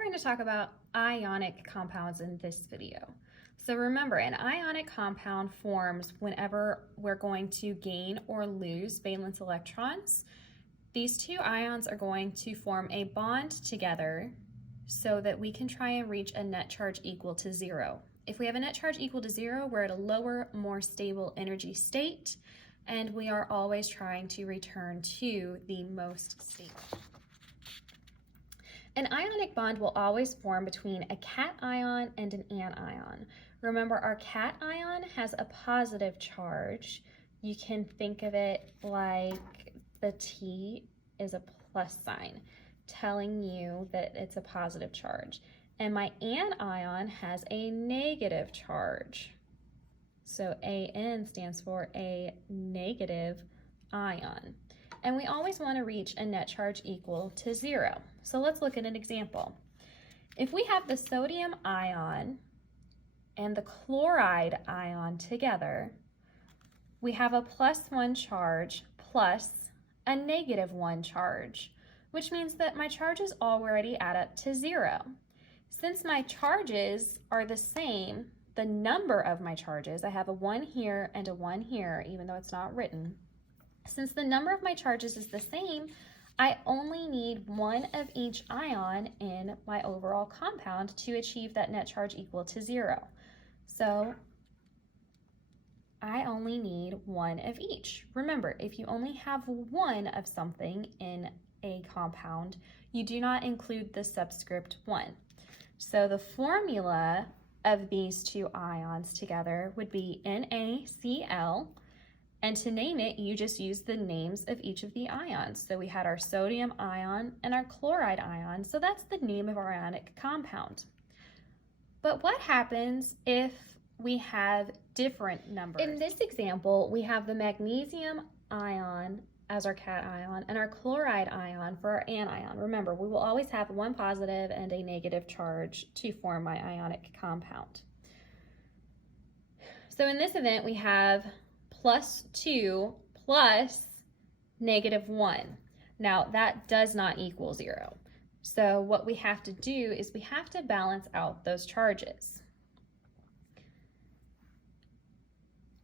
we're going to talk about ionic compounds in this video. So remember, an ionic compound forms whenever we're going to gain or lose valence electrons. These two ions are going to form a bond together so that we can try and reach a net charge equal to 0. If we have a net charge equal to 0, we're at a lower, more stable energy state, and we are always trying to return to the most stable. An ionic bond will always form between a cation and an anion. Remember, our cation has a positive charge. You can think of it like the T is a plus sign, telling you that it's a positive charge. And my anion has a negative charge. So AN stands for a negative ion. And we always want to reach a net charge equal to 0. So let's look at an example. If we have the sodium ion and the chloride ion together, we have a +1 charge plus a -1 charge, which means that my charges already add up to 0. Since my charges are the same, the number of my charges, I have a 1 here and a 1 here, even though it's not written. Since the number of my charges is the same, I only need one of each ion in my overall compound to achieve that net charge equal to 0. So I only need one of each. Remember, if you only have one of something in a compound, you do not include the subscript 1. So the formula of these two ions together would be NaCl. And to name it, you just use the names of each of the ions. So we had our sodium ion and our chloride ion, so that's the name of our ionic compound. But what happens if we have different numbers? In this example, we have the magnesium ion as our cation and our chloride ion for our anion. Remember, we will always have one positive and a negative charge to form my ionic compound. So in this event, we have +2 plus -1. Now that does not equal 0. So what we have to do is we have to balance out those charges.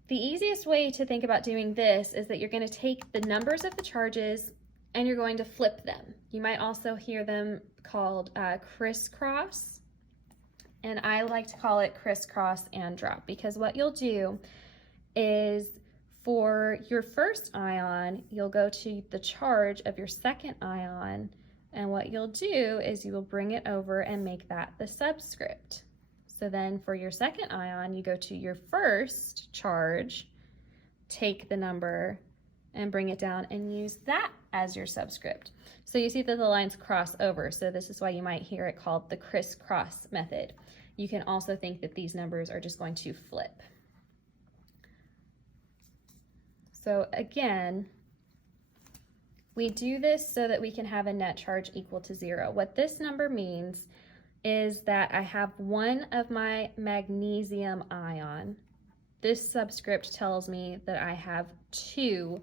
The easiest way to think about doing this is that you're going to take the numbers of the charges and you're going to flip them. You might also hear them called crisscross, and I like to call it crisscross and drop, because what you'll do is for your first ion, you'll go to the charge of your second ion, and what you'll do is you will bring it over and make that the subscript. So then for your second ion, you go to your first charge, take the number, and bring it down and use that as your subscript. So you see that the lines cross over, so this is why you might hear it called the crisscross method. You can also think that these numbers are just going to flip. So again, we do this so that we can have a net charge equal to 0. What this number means is that I have one of my magnesium ion. This subscript tells me that I have 2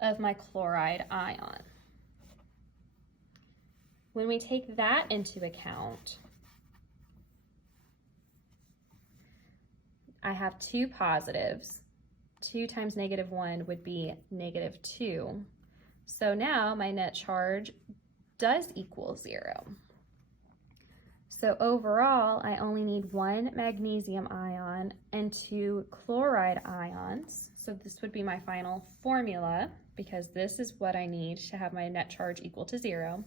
of my chloride ion. When we take that into account, I have 2 positives. 2 times -1 would be -2. So now my net charge does equal 0. So overall, I only need 1 magnesium ion and 2 chloride ions. So this would be my final formula, because this is what I need to have my net charge equal to 0.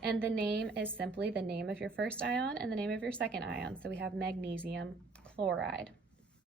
And the name is simply the name of your first ion and the name of your second ion. So we have magnesium chloride.